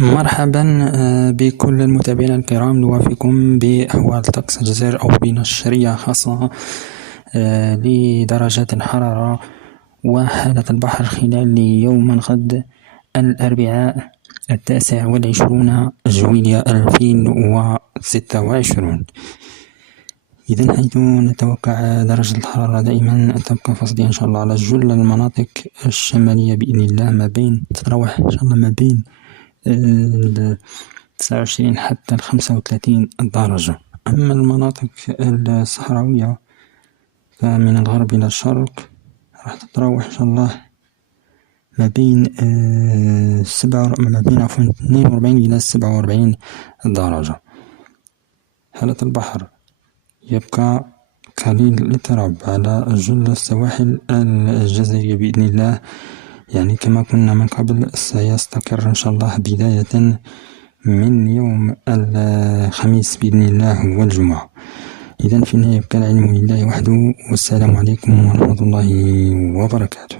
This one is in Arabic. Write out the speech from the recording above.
مرحبا بكل المتابعين الكرام. نوافيكم بأحوال طقس الجزائر أو بنشرية خاصة لدرجات الحرارة وحالة البحر خلال يوم غد الأربعاء 29 جويلية 2026. إذن حيث نتوقع درجة الحرارة دائما تبقى فصلية إن شاء الله على جل المناطق الشمالية بإذن الله، ما بين تتراوح إن شاء الله ما بين 29 حتى 35 درجة. أما المناطق الصحراوية فمن الغرب إلى الشرق راح تتراوح إن شاء الله ما بين 42 إلى 47 درجة. حالة البحر يبقى قليل الاضطراب على جل السواحل الجزائرية بإذن الله، يعني كما كنا من قبل سيستقر إن شاء الله بداية من يوم الخميس بإذن الله والجمعة. إذن في النهاية يبقى العلم لله وحده، والسلام عليكم ورحمة الله وبركاته.